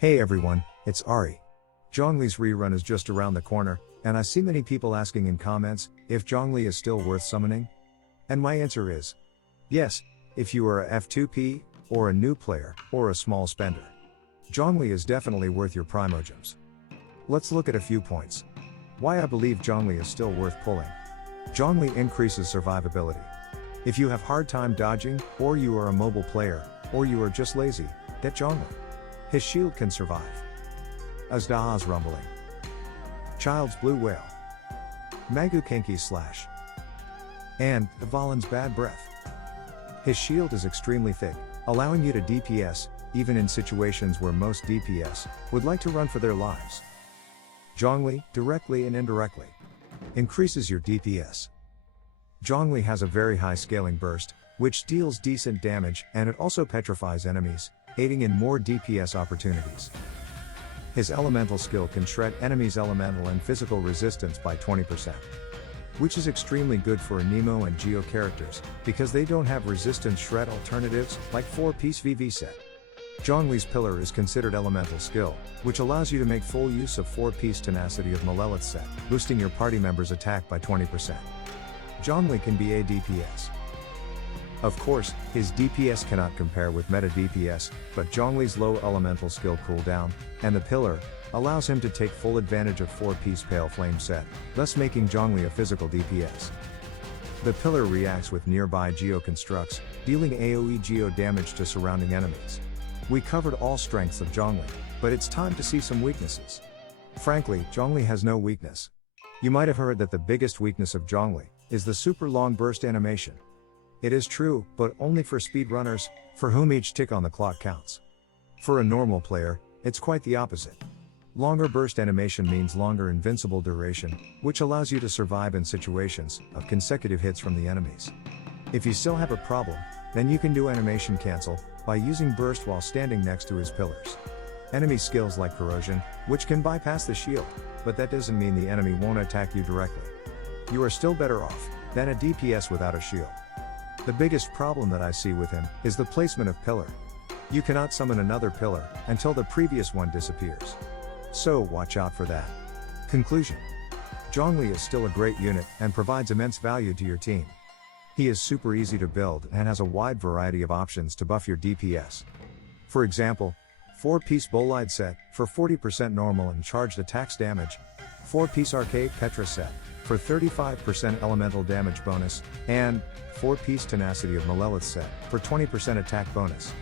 Hey everyone, it's Ari. Zhongli's rerun is just around the corner, and I see many people asking in comments if Zhongli is still worth summoning. And my answer is yes, if you are a F2P, or a new player, or a small spender. Zhongli is definitely worth your primogems. Let's look at a few points. Why I believe Zhongli is still worth pulling. Zhongli increases survivability. If you have hard time dodging, or you are a mobile player, or you are just lazy, get Zhongli. His shield can survive. Azdaha's rumbling. Child's blue whale. Magu Kenki's slash. And Valen's bad breath. His shield is extremely thick, allowing you to DPS, even in situations where most DPS would like to run for their lives. Zhongli, directly and indirectly, increases your DPS. Zhongli has a very high scaling burst, which deals decent damage, and it also petrifies enemies, aiding in more DPS opportunities. His elemental skill can shred enemies' elemental and physical resistance by 20%. Which is extremely good for Anemo and Geo characters, because they don't have resistance shred alternatives, like 4-piece VV set. Zhongli's pillar is considered elemental skill, which allows you to make full use of 4-piece tenacity of Malelith set, boosting your party member's attack by 20%. Zhongli can be a DPS. Of course, his DPS cannot compare with meta DPS, but Zhongli's low elemental skill cooldown, and the pillar, allows him to take full advantage of 4-piece Pale Flame set, thus making Zhongli a physical DPS. The pillar reacts with nearby Geo constructs, dealing AoE Geo damage to surrounding enemies. We covered all strengths of Zhongli, but it's time to see some weaknesses. Frankly, Zhongli has no weakness. You might have heard that the biggest weakness of Zhongli is the super long burst animation. It is true, but only for speedrunners, for whom each tick on the clock counts. For a normal player, it's quite the opposite. Longer burst animation means longer invincible duration, which allows you to survive in situations of consecutive hits from the enemies. If you still have a problem, then you can do animation cancel by using burst while standing next to his pillars. Enemy skills like corrosion, which can bypass the shield, but that doesn't mean the enemy won't attack you directly. You are still better off than a DPS without a shield. The biggest problem that I see with him is the placement of pillar. You cannot summon another pillar until the previous one disappears. So watch out for that. Conclusion. Zhongli is still a great unit and provides immense value to your team. He is super easy to build and has a wide variety of options to buff your DPS. For example, 4-piece Bolide set for 40% normal and charged attacks damage, 4-piece Arcade Petra set for 35% elemental damage bonus, and 4-piece Tenacity of Malelith set for 20% attack bonus.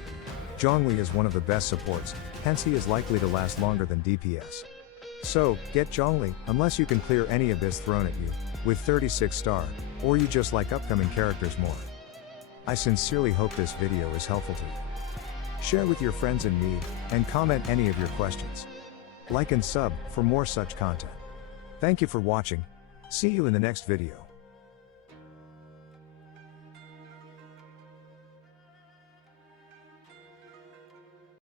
Zhongli is one of the best supports, hence he is likely to last longer than DPS. So, get Zhongli, unless you can clear any abyss thrown at you, with 36 star, or you just like upcoming characters more. I sincerely hope this video is helpful to you. Share with your friends in need, and comment any of your questions. Like and sub for more such content. Thank you for watching. See you in the next video.